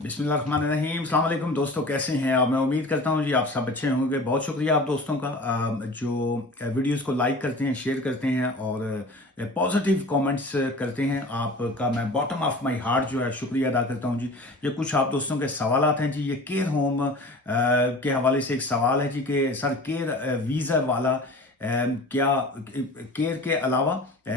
बिस्मिल्लाहिर्रहमानिर्रहीम। अस्सलाम वालेकुम दोस्तों, कैसे हैं आप? मैं उम्मीद करता हूँ जी आप सब अच्छे होंगे। बहुत शुक्रिया आप दोस्तों का जो वीडियोस को लाइक करते हैं, शेयर करते हैं और पॉजिटिव कमेंट्स करते हैं। आपका मैं बॉटम ऑफ माय हार्ट जो है शुक्रिया अदा करता हूँ जी। ये कुछ आप दोस्तों के सवालात हैं जी। ये केयर होम के हवाले से एक सवाल है जी कि सर केयर वीज़ा वाला क्या केयर के अलावा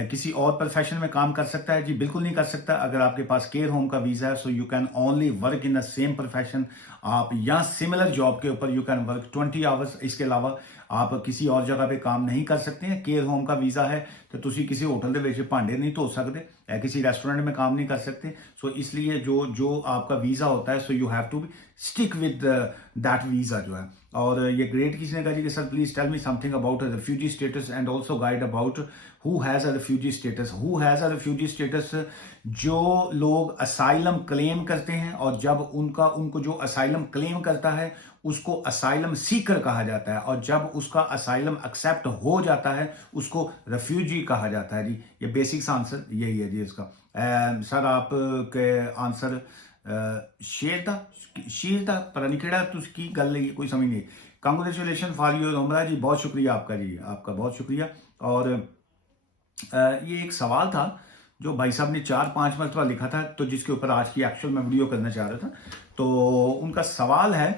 किसी और प्रोफेशन में काम कर सकता है? जी बिल्कुल नहीं कर सकता। अगर आपके पास केयर होम का वीजा है, so you can only work in the same profession. आप या सिमिलर जॉब के ऊपर यू कैन वर्क 20 आवर्स। इसके अलावा आप किसी और जगह पे काम नहीं कर सकते हैं। केयर होम का वीजा है तो तुसी किसी होटल के भांडे नहीं धो सकते, किसी रेस्टोरेंट में काम नहीं कर सकते। सो इसलिए जो जो आपका वीजा होता है, so you have to stick with that visa जो है। और ये ग्रेट किसी ने कहा जी कि sir please tell me something about refugee status and also guide about who has a refugee status. Who has a refugee status, जो लोग असाइलम क्लेम करते हैं और जब उनको जो असाइलम क्लेम करता है उसको असाइलम सीकर कहा जाता है, और जब उसका असाइलम एक्सेप्ट हो जाता है उसको रेफ्यूजी कहा जाता है जी। ये बेसिक्स आंसर यही है जी इसका। सर आप के आंसर शेर था शेर था पता नहीं केड़ा की गल है, कोई समझ नहीं। कांग्रेचुलेशन फॉर योर उम्र जी, बहुत शुक्रिया आपका जी, आपका बहुत शुक्रिया। और ये एक सवाल था जो भाई साहब ने 4-5 मरतबा लिखा था, तो जिसके ऊपर आज की एक्चुअल मैं वीडियो करना चाह रहा था। तो उनका सवाल है,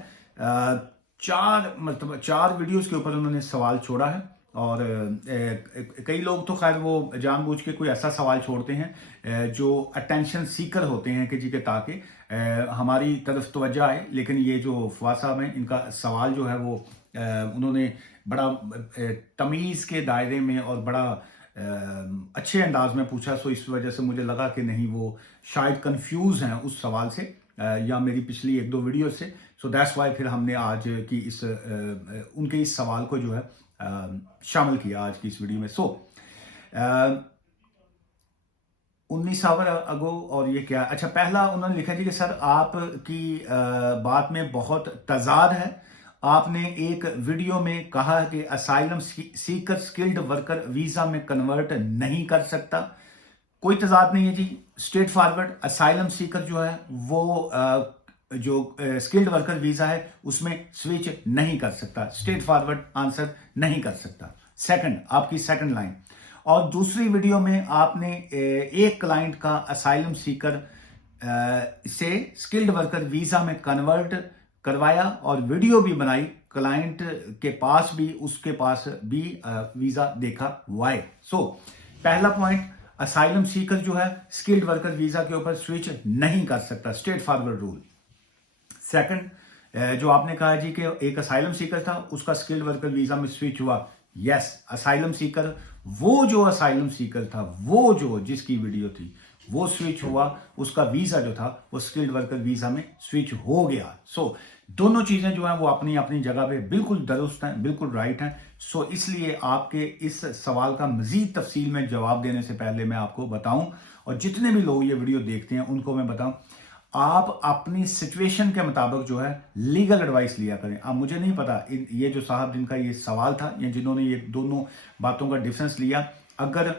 4 वीडियोस के ऊपर उन्होंने सवाल छोड़ा है। और कई लोग तो खैर वो जानबूझ के कोई ऐसा सवाल छोड़ते हैं जो अटेंशन सीकर होते हैं कि जी के ताकि हमारी तरफ तवज्जो आए। लेकिन ये जो फवाद साहब हैं, इनका सवाल जो है वो उन्होंने बड़ा तमीज़ के दायरे में और बड़ा अच्छे अंदाज में पूछा। सो इस वजह से मुझे लगा कि नहीं, वो शायद कंफ्यूज हैं उस सवाल से या मेरी पिछली 1-2 वीडियो से। सो दैट्स वाई फिर हमने आज की इस उनके इस सवाल को जो है शामिल किया आज की इस वीडियो में। सो 19 आवर अगो। और ये क्या, अच्छा पहला उन्होंने लिखा जी कि सर आपकी बात में बहुत तजाद है। आपने एक वीडियो में कहा कि asylum Sikar skilled worker visa में कन्वर्ट नहीं कर सकता। कोई तजाद नहीं है जी, स्ट्रेट फॉरवर्ड। असाइलम सीकर जो है वो जो स्किल्ड वर्कर वीजा है उसमें स्विच नहीं कर सकता। स्ट्रेट फॉरवर्ड आंसर, नहीं कर सकता। सेकंड, आपकी सेकंड लाइन। और दूसरी वीडियो में आपने एक क्लाइंट का असाइलम सीकर से स्किल्ड वर्कर वीजा में कन्वर्ट करवाया और वीडियो भी बनाई। क्लाइंट के पास भी, उसके पास भी वीजा देखा हुआ है। सो पहला पॉइंट, असाइलम सीकर जो है स्किल्ड वर्कर वीजा के ऊपर स्विच नहीं कर सकता, स्ट्रेट फॉरवर्ड रूल। सेकंड, जो आपने कहा जी कि एक असाइलम सीकर था, उसका स्किल्ड वर्कर वीजा में स्विच हुआ। यस, असाइलम सीकर, वो जो असाइलम सीकर था, वो जो जिसकी वीडियो थी वो स्विच हुआ, उसका वीजा जो था वो स्किल्ड वर्कर वीजा में स्विच हो गया। सो दोनों चीजें जो है वो अपनी अपनी जगह पे बिल्कुल दुरुस्त हैं, बिल्कुल राइट हैं। सो इसलिए आपके इस सवाल का मजीद तफसील में जवाब देने से पहले मैं आपको बताऊं, और जितने भी लोग ये वीडियो देखते हैं उनको मैं बताऊं, आप अपनी सिचुएशन के मुताबिक जो है लीगल एडवाइस लिया करें। अब मुझे नहीं पता ये जो साहब जिनका ये सवाल था या जिन्होंने ये दोनों बातों का डिफरेंस लिया, अगर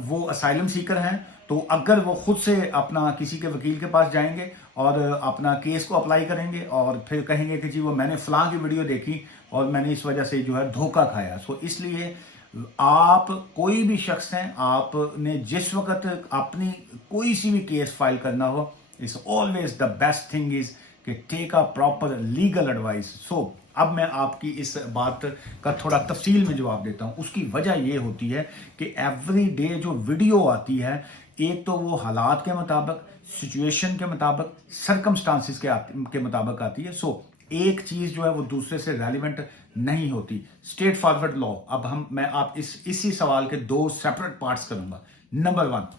वो असाइलम सीकर हैं तो अगर वो खुद से अपना किसी के वकील के पास जाएंगे और अपना केस को अप्लाई करेंगे और फिर कहेंगे कि जी वो मैंने फलां की वीडियो देखी और मैंने इस वजह से जो है धोखा खाया। सो इसलिए आप कोई भी शख्स हैं, आपने जिस वक्त अपनी कोई सी भी केस फाइल करना हो, it's always the best thing is कि take a proper legal advice. So अब मैं आपकी इस बात का थोड़ा तफसील में जवाब देता हूं। उसकी वजह यह होती है कि एवरी डे जो वीडियो आती है, एक तो वो हालात के मुताबिक, सिचुएशन के मुताबिक, सर्कमस्टांसिस के मुताबिक आती है। सो एक चीज जो है वो दूसरे से रेलिवेंट नहीं होती। Straight forward law. अब मैं आप इसी सवाल के 2 सेपरेट पार्ट्स करूंगा। नंबर 1,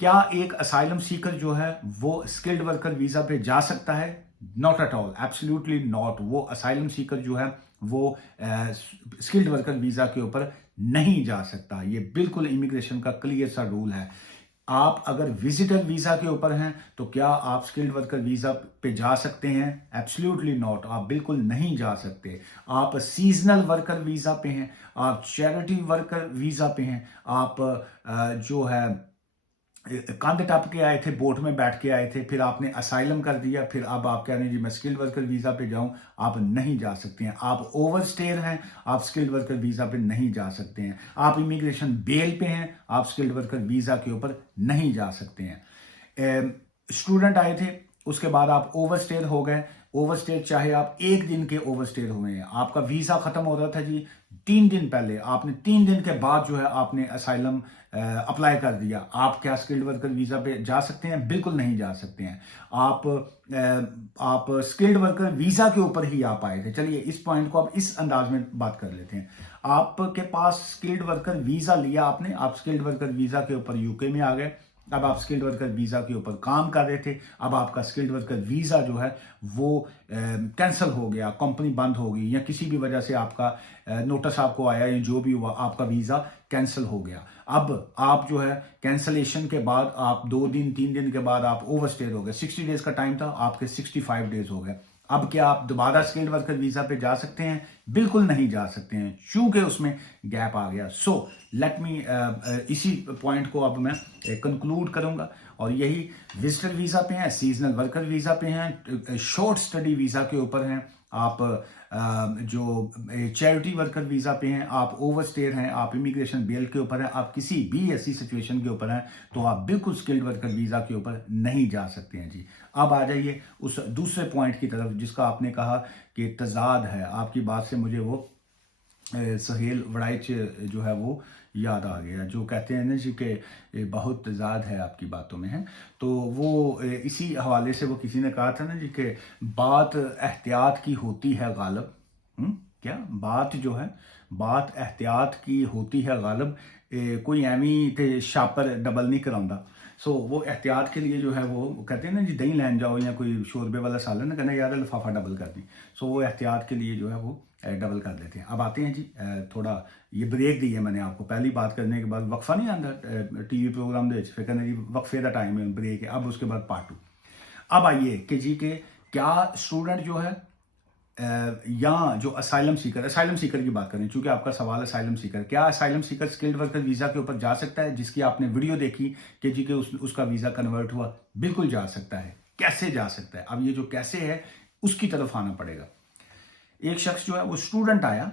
क्या एक असाइलम सीकर जो है वो स्किल्ड वर्कर वीजा पे जा सकता है? Not at all, absolutely not. वो असाइलम सीकर जो है वो स्किल्ड वर्कर वीजा के ऊपर नहीं जा सकता। ये बिल्कुल इमिग्रेशन का क्लियर सा रूल है। आप अगर विजिटर वीजा के ऊपर हैं तो क्या आप स्किल्ड वर्कर वीजा पे जा सकते हैं? एब्सोल्युटली नॉट, आप बिल्कुल नहीं जा सकते। आप सीजनल वर्कर वीजा पे हैं, आप चैरिटी वर्कर वीजा पे हैं, आप जो है कंध टप के आए थे, बोट में बैठ के आए थे, फिर आपने असाइलम कर दिया, फिर अब आप कह रहे हैं जी मैं स्किल्ड वर्कर वीज़ा पे जाऊं, आप नहीं जा सकते हैं। आप ओवर स्टेयर हैं, आप स्किल्ड वर्कर वीज़ा पे नहीं जा सकते हैं। आप इमिग्रेशन बेल पे हैं, आप स्किल्ड वर्कर वीज़ा के ऊपर नहीं जा सकते हैं। स्टूडेंट आए थे, उसके बाद आप ओवर स्टेयर हो गए। ओवर स्टेयर चाहे आप एक दिन के ओवर स्टेयर हुए हैं, आपका वीज़ा ख़त्म हो रहा था जी 3 दिन पहले, आपने 3 दिन के बाद जो है आपने असाइलम अप्लाई कर दिया, आप क्या स्किल्ड वर्कर वीज़ा पे जा सकते हैं? बिल्कुल नहीं जा सकते हैं। आप स्किल्ड वर्कर वीज़ा के ऊपर ही आप आए थे। चलिए इस पॉइंट को आप इस अंदाज में बात कर लेते हैं। आपके पास स्किल्ड वर्कर वीज़ा लिया आपने, आप स्किल्ड वर्कर वीज़ा के ऊपर यूके में आ गए, अब आप स्किल्ड वर्कर वीज़ा के ऊपर काम कर रहे थे, अब आपका स्किल्ड वर्कर वीज़ा जो है वो कैंसिल हो गया, कंपनी बंद हो गई, या किसी भी वजह से आपका नोटिस आपको आया, या जो भी हुआ आपका वीज़ा कैंसिल हो गया। अब आप जो है कैंसलेशन के बाद आप 2 दिन 3 दिन के बाद आप ओवरस्टेयर हो गए। 60 डेज का टाइम था, आपके 65 डेज हो गए। अब क्या आप दोबारा स्किल्ड वर्कर वीज़ा पे जा सकते हैं? बिल्कुल नहीं जा सकते हैं, चूंकि उसमें गैप आ गया। सो लेट मी इसी पॉइंट को अब मैं कंक्लूड करूंगा, और यही विजिटर वीज़ा पे हैं, सीजनल वर्कर वीज़ा पे हैं, शॉर्ट स्टडी वीज़ा के ऊपर हैं, आप जो चैरिटी वर्कर वीज़ा पे हैं, आप ओवरस्टेयर हैं, आप इमिग्रेशन बेल के ऊपर हैं, आप किसी भी ऐसी सिचुएशन के ऊपर हैं, तो आप बिल्कुल स्किल्ड वर्कर वीज़ा के ऊपर नहीं जा सकते हैं जी। अब आ जाइए उस दूसरे पॉइंट की तरफ जिसका आपने कहा कि तजाद है। आपकी बात से मुझे वो सुहेल वड़ाइच जो है वो याद आ गया, जो कहते हैं ना जी कि बहुत तजाद है आपकी बातों में है। तो वो इसी हवाले से वो किसी ने कहा था ना जी कि बात एहतियात की होती है गालिब। क्या बात जो है, बात एहतियात की होती है गालिब, कोई एवी ते शापर डबल नहीं कराਉਂਦਾ। सो वो एहतियात के लिए जो है वो कहते हैं ना जी दही लैन जाओ या कोई शोरबे वाला सालन, कहना यार लिफाफा डबल कर दी। सो वो एहतियात के लिए जो है वो डबल कर देते हैं। अब आते हैं जी, थोड़ा ये ब्रेक दी है मैंने आपको, पहली बात करने के बाद वक्फा नहीं आता टीवी प्रोग्राम दे, फिर कहना जी वक्फे का टाइम है, ब्रेक है, अब उसके बाद पार्ट 2। अब आइए कि जी के क्या स्टूडेंट जो है या जो असाइलम सीकर की बात करें, चूंकि आपका सवाल असाइलम सीकर, क्या asylum Sikar skilled worker visa के ऊपर जा सकता है? जिसकी आपने वीडियो देखी कि जी के उसका वीजा कन्वर्ट हुआ, बिल्कुल जा सकता है। कैसे जा सकता है? अब ये जो कैसे है उसकी तरफ आना पड़ेगा। एक शख्स जो है वो स्टूडेंट आया,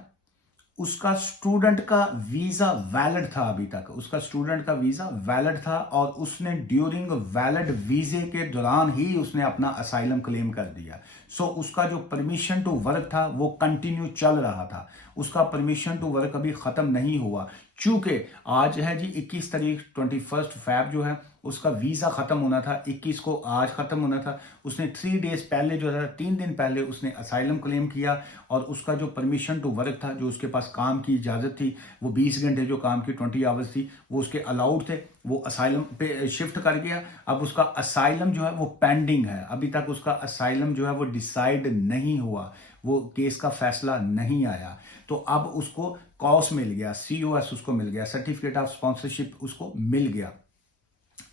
उसका स्टूडेंट का वीजा वैलिड था, अभी तक उसका स्टूडेंट का वीजा वैलिड था, और उसने ड्यूरिंग वैलिड वीजे के दौरान ही उसने अपना असाइलम क्लेम कर दिया। सो उसका जो परमिशन टू वर्क था वो कंटिन्यू चल रहा था, उसका परमिशन टू वर्क अभी खत्म नहीं हुआ। चूंकि आज है जी 21 तारीख, 21 फैब जो है उसका वीजा खत्म होना था, 21 को आज खत्म होना था। उसने 3 डेज पहले जो है 3 दिन पहले उसने असाइलम क्लेम किया, और उसका जो परमिशन टू वर्क था, जो उसके पास काम की इजाजत थी, वो 20 घंटे जो काम की 20 आवर्स थी, वो उसके अलाउड थे, वो असाइलम पे शिफ्ट कर गया। अब उसका असाइलम जो है वो पेंडिंग है, अभी तक उसका असाइलम जो है वो डिसाइड नहीं हुआ, वो केस का फैसला नहीं आया। तो अब उसको कॉस मिल गया, COS उसको मिल गया, सर्टिफिकेट ऑफ स्पॉन्सरशिप उसको मिल गया।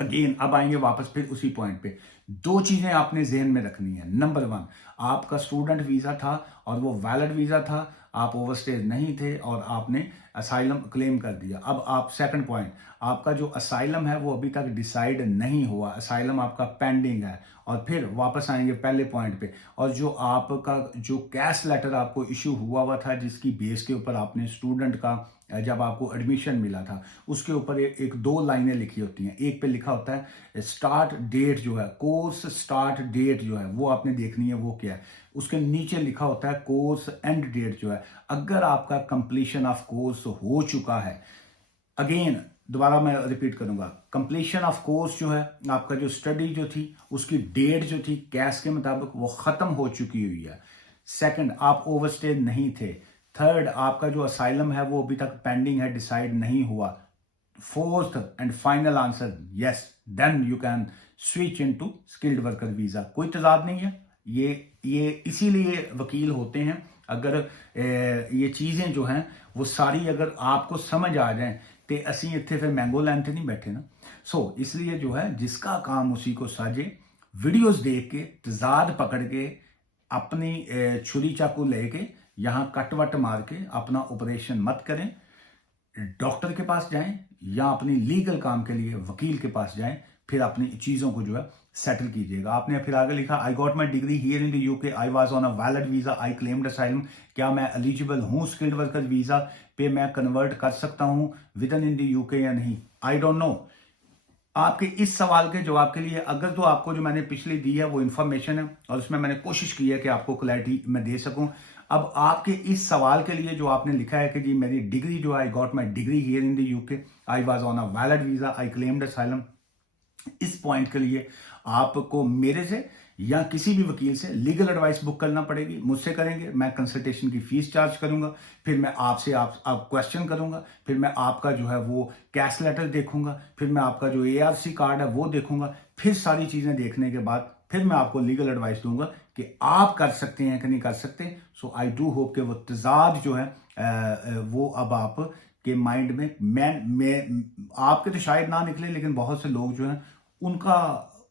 अगेन अब आएंगे वापस फिर उसी पॉइंट पे। 2 चीजें आपने जहन में रखनी है। नंबर 1, आपका स्टूडेंट वीजा था और वो वैलिड वीजा था, आप ओवरस्टेज नहीं थे और आपने असाइलम क्लेम कर दिया। अब आप सेकंड पॉइंट, आपका जो असाइलम है वो अभी तक डिसाइड नहीं हुआ, असाइलम आपका पेंडिंग है। और फिर वापस आएंगे पहले पॉइंट पे, और जो आपका जो कैश लेटर आपको इशू हुआ था, जिसकी बेस के ऊपर आपने स्टूडेंट का जब आपको एडमिशन मिला था, उसके ऊपर एक 2 लाइनें लिखी होती हैं। एक पे लिखा होता है स्टार्ट डेट, जो है कोर्स स्टार्ट डेट जो है वो आपने देखनी है वो क्या है। उसके नीचे लिखा होता है कोर्स एंड डेट जो है। अगर आपका कंप्लीशन ऑफ कोर्स हो चुका है, अगेन दोबारा मैं रिपीट करूंगा, कंप्लीशन ऑफ कोर्स जो है, आपका जो स्टडी जो थी उसकी डेट जो थी कैश के मुताबिक वो खत्म हो चुकी हुई है। सेकंड, आप ओवरस्टे नहीं थे। थर्ड, आपका जो असाइलम है वो अभी तक पेंडिंग है, डिसाइड नहीं हुआ। Fourth and final answer, yes, then you can switch into skilled worker visa. कोई तजाद नहीं है। ये इसीलिए वकील होते हैं। अगर ये चीजें जो हैं वो सारी अगर आपको समझ आ जाएं तो असी इतने फिर मैंगो लैन ते नहीं बैठे ना। सो इसलिए जो है जिसका काम उसी को साजे, वीडियोस देख के तजाद पकड़ के अपनी छुरी चाकू लेके यहाँ कटवट मार के अपना ऑपरेशन मत करें। डॉक्टर के पास जाएं या अपनी लीगल काम के लिए वकील के पास जाएं। फिर अपनी चीज़ों को जो है सेटल कीजिएगा। आपने फिर आगे लिखा, I got my degree here in the UK, I was on a valid visa, I claimed asylum. क्या मैं एलिजिबल हूँ स्किल्ड वर्कर वीज़ा पे, मैं कन्वर्ट कर सकता हूँ विद इन द यूके या नहीं? I don't know. आपके इस सवाल के जवाब के लिए अगर तो आपको जो मैंने पिछली दी है वो इन्फॉर्मेशन है और उसमें मैंने कोशिश की है कि आपको क्लैरिटी मैं दे सकूं। अब आपके इस सवाल के लिए जो आपने लिखा है कि जी मेरी डिग्री जो I got my degree here in the UK, I was on a valid visa, I claimed asylum, इस पॉइंट के लिए आपको मेरे से या किसी भी वकील से लीगल एडवाइस बुक करना पड़ेगी। मुझसे करेंगे, मैं कंसल्टेशन की फीस चार्ज करूंगा, फिर मैं आपसे आप क्वेश्चन करूंगा, फिर मैं आपका जो है वो कैश लेटर देखूंगा, फिर मैं आपका जो ARC कार्ड है वो देखूंगा, फिर सारी चीजें देखने के बाद फिर मैं आपको लीगल एडवाइस दूंगा कि आप कर सकते हैं कि नहीं कर सकते। सो आई डू होप कि वो तजाद जो है वो अब आप के माइंड में मैं आपके तो शायद ना निकले, लेकिन बहुत से लोग जो हैं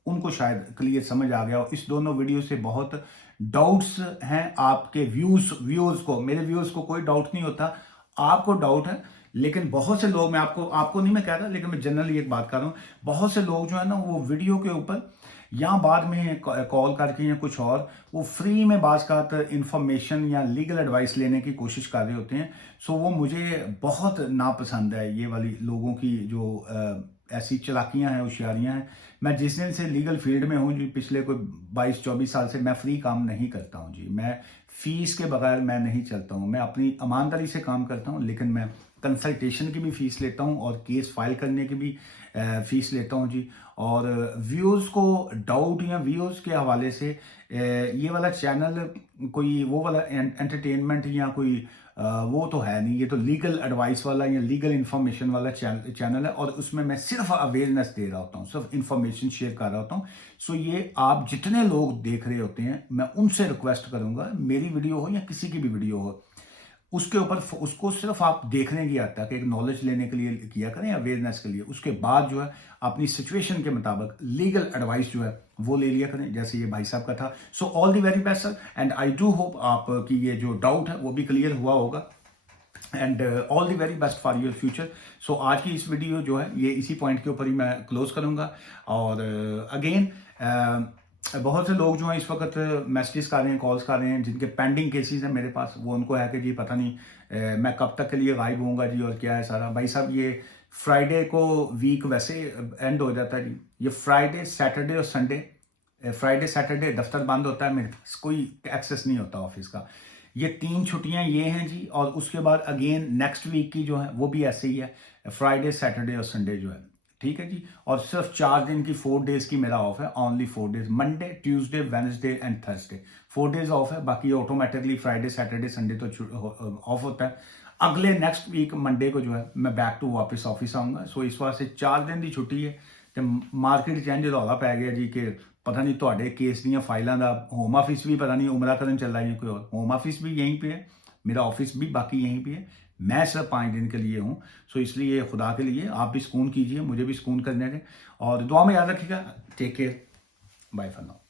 उनको शायद क्लियर समझ आ गया हो। इस दोनों वीडियो से बहुत डाउट्स हैं आपके व्यूज को, मेरे व्यूज को कोई डाउट नहीं होता, आपको डाउट है। लेकिन बहुत से लोग, मैं आपको नहीं मैं कह रहा, लेकिन मैं जनरली एक बात कर रहा हूँ, बहुत से लोग जो है ना वो वीडियो के ऊपर या बाद में कॉल करके या कुछ और वो फ्री में बात का इंफॉर्मेशन या लीगल एडवाइस लेने की कोशिश कर रहे होते हैं। सो वो मुझे बहुत नापसंद है, ये वाली लोगों की जो ऐसी चालाकियां हैं, होशियारियां हैं। मैं जिस दिन से लीगल फील्ड में हूँ जी, पिछले कोई 22-24 साल से मैं फ्री काम नहीं करता हूँ जी। मैं फीस के बगैर मैं नहीं चलता हूँ, मैं अपनी ईमानदारी से काम करता हूँ, लेकिन मैं कंसल्टेशन की भी फीस लेता हूँ और केस फाइल करने की भी फीस लेता हूँ जी। और व्यूज़ को डाउट या व्यूज़ के हवाले से ये वाला चैनल कोई वो वाला एंटरटेनमेंट या कोई वो तो है नहीं, ये तो लीगल एडवाइस वाला या लीगल इंफॉर्मेशन वाला चैनल है और उसमें मैं सिर्फ अवेयरनेस दे रहा होता हूँ, सिर्फ इंफॉर्मेशन शेयर कर रहा होता हूँ। सो ये आप जितने लोग देख रहे होते हैं, मैं उनसे रिक्वेस्ट करूंगा, मेरी वीडियो हो या किसी की भी वीडियो हो, उसके ऊपर उसको सिर्फ आप देखने की आता है कि एक नॉलेज लेने के लिए किया करें, अवेयरनेस के लिए। उसके बाद जो है अपनी सिचुएशन के मुताबिक लीगल एडवाइस जो है वो ले लिया करें, जैसे ये भाई साहब का था। So all the very best sir, and I do hope आपकी ये जो डाउट है वो भी क्लियर हुआ होगा, and all the very best for your future. So आज की इस वीडियो जो है ये इसी पॉइंट के ऊपर ही मैं क्लोज करूंगा। और अगेन बहुत से लोग जो हैं इस वक्त मैसेजेस कर रहे हैं, कॉल्स कर रहे हैं, जिनके पेंडिंग केसेस हैं मेरे पास, वो उनको है कि जी पता नहीं मैं कब तक के लिए गायब होऊंगा जी और क्या है सारा। भाई साहब ये फ्राइडे को वीक वैसे एंड हो जाता है जी, ये फ्राइडे सैटरडे और संडे, फ्राइडे सैटरडे दफ्तर बंद होता है, मेरे पास कोई एक्सेस नहीं होता ऑफिस का। ये 3 छुट्टियां ये हैं जी, और उसके बाद अगेन नेक्स्ट वीक की जो है वो भी ऐसे ही है, फ्राइडे सैटरडे और संडे जो है, ठीक है जी। और सिर्फ 4 दिन की 4 डेज की मेरा ऑफ है, only 4 days, Monday Tuesday Wednesday and Thursday, 4 days of है। बाकी ऑटोमेटिकली फ्राइडे सैटरडे संडे तो ऑफ होता है। अगले नेक्स्ट वीक मंडे को जो है मैं बैक टू वापस ऑफिस आऊंगा। सो इस वास्ते 4 दिन की छुट्टी है। तो मार्केट चेंज रौला पै गया जी कि पता नहीं ਤੁਹਾਡੇ केस ਦੀਆਂ फाइलों का होम ऑफिस भी पता नहीं उमरा करन चल रहा है, कोई और होम ऑफिस भी यहीं पे है, मेरा ऑफिस भी बाकी यहीं पे है, मैं सिर्फ 5 दिन के लिए हूँ। सो इसलिए खुदा के लिए आप भी सुकून कीजिए, मुझे भी सुकून करने दें, और दुआ में याद रखिएगा। Take care, bye for now.